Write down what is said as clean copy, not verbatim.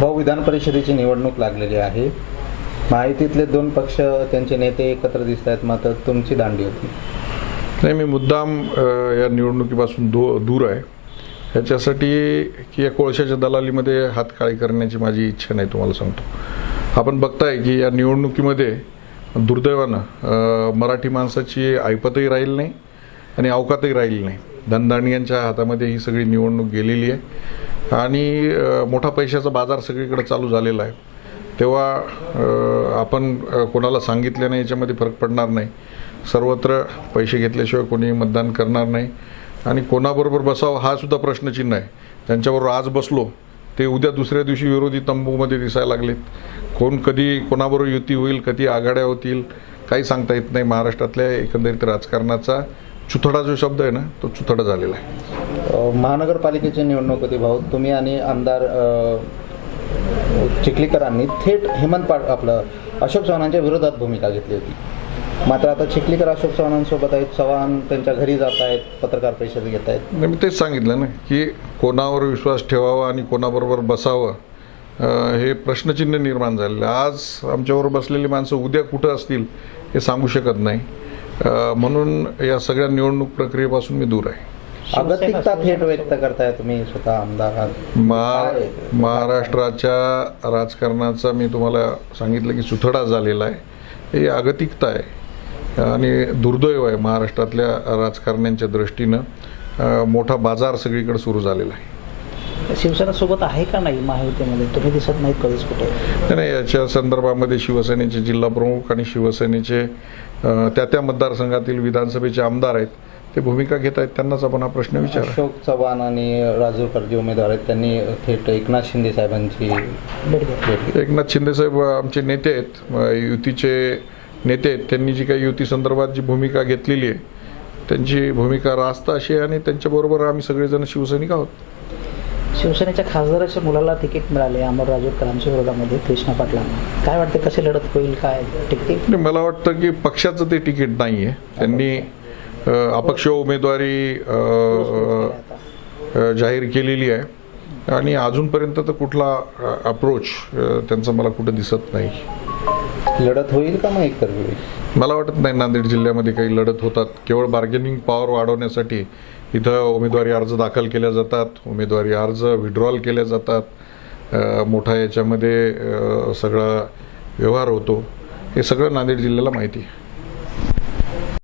भाऊ, विधान परिषदेची निवडणूक लागलेली आहे. महायुतीतले दोन पक्ष, त्यांचे नेते एकत्र दिसत आहेत, मात्र तुमची दांडी होती. नाही, मी मुद्दाम या निवडणुकीपासून दूर आहे ह्याच्यासाठी की या कोळशाच्या दलालीमध्ये हातकाळी करण्याची माझी इच्छा नाही. तुम्हाला सांगतो, आपण बघताय की या निवडणुकीमध्ये दुर्दैवानं मराठी माणसाची ऐपतही राहील नाही आणि अवकातही राहील नाही. धनधाणयांच्या हातामध्ये ही सगळी निवडणूक गेलेली आहे आणि मोठा पैशाचा बाजार सगळीकडे चालू झालेला आहे. तेव्हा आपण कोणाला सांगितल्याने याच्यामध्ये फरक पडणार नाही. सर्वत्र पैसे घेतल्याशिवाय कोणी मतदान करणार नाही आणि कोणाबरोबर बसावं हा सुद्धा प्रश्नचिन्ह आहे. ज्यांच्याबरोबर आज बसलो ते उद्या दुसऱ्या दिवशी विरोधी तंबूमध्ये दिसायला लागलेत. कोण कधी कोणाबरोबर युती होईल, कधी आघाड्या होतील, काही सांगता येत नाही. महाराष्ट्रातल्या एकंदरीत राजकारणाचा चुथडा जो शब्द आहे ना, तो चुथडा झालेला आहे. महानगरपालिकेची निवडणूक होती भाऊ. तुम्ही आणि आमदार चिखलीकरांनी थेट अशोक चव्हाणांच्या विरोधात भूमिका घेतली होती. मात्र आता चिखलीकर अशोक चव्हाणांसोबत आहेत, चव्हाण त्यांच्या घरी जात आहेत, पत्रकार परिषद घेत आहेत. मी तेच सांगितलं ना की कोणावर विश्वास ठेवावा आणि कोणाबरोबर बसावं हे प्रश्नचिन्ह निर्माण झालेलं. आज आमच्याबरोबर बसलेली माणसं उद्या कुठं असतील हे सांगू शकत नाही. म्हणून या सगळ्या निवडणूक प्रक्रियेपासून मी दूर आहे. अगतिकता थेट व्यक्त करताय तुम्ही, स्वतः आमदार. महाराष्ट्राच्या राजकारणाचा मी तुम्हाला सांगितलं की सुथडा झालेला आहे. ही अगतिकता आहे आणि दुर्दैव आहे. महाराष्ट्रातल्या राजकारण्यांच्या दृष्टीनं मोठा बाजार सगळीकडे सुरू झालेला आहे. शिवसेना सोबत आहे का नाही महायुतीमध्ये? तुम्ही दिसत नाहीत कधीच कुठे. नाही, याच्या संदर्भामध्ये शिवसेनेचे जिल्हा प्रमुख आणि शिवसेनेचे त्या मतदारसंघातील विधानसभेचे आमदार आहेत, ते भूमिका घेत आहेत. त्यांनाच आपण हा प्रश्न विचार. अशोक चव्हाण आणि राजूरकर जे उमेदवार आहेत त्यांनी थेट एकनाथ शिंदे साहेबांची भेट घेतली. एकनाथ शिंदे साहेब आमचे नेते आहेत, युतीचे नेते आहेत. त्यांनी जी काही युती संदर्भात जी भूमिका घेतलेली आहे त्यांची भूमिका रास्त अशी आहे आणि त्यांच्याबरोबर आम्ही सगळेजण शिवसैनिक आहोत. शिवसेनेच्या खासदाराच्या मुलाला तिकीट मिळाले अमर राजूरकरांच्या विरोधामध्ये, कृष्णा पाटलांना. काय वाटतं, कशी लढत होईल? काय तिकीट? मला वाटतं की पक्षाचं ते तिकीट नाही आहे. त्यांनी अपक्ष उमेदवारी जाहीर केलेली आहे आणि अजूनपर्यंत तर कुठला अप्रोच त्यांचा मला कुठं दिसत नाही. लढत होईल का मग एकतर्फी? मला वाटत नाही नांदेड जिल्ह्यामध्ये काही लढत होतात. केवळ बार्गेनिंग पॉवर वाढवण्यासाठी इथं उमेदवारी अर्ज दाखल केल्या जातात, उमेदवारी अर्ज विड्रॉल केल्या जातात, मोठा याच्यामध्ये सगळा व्यवहार होतो. हे सगळं नांदेड जिल्ह्याला माहिती आहे.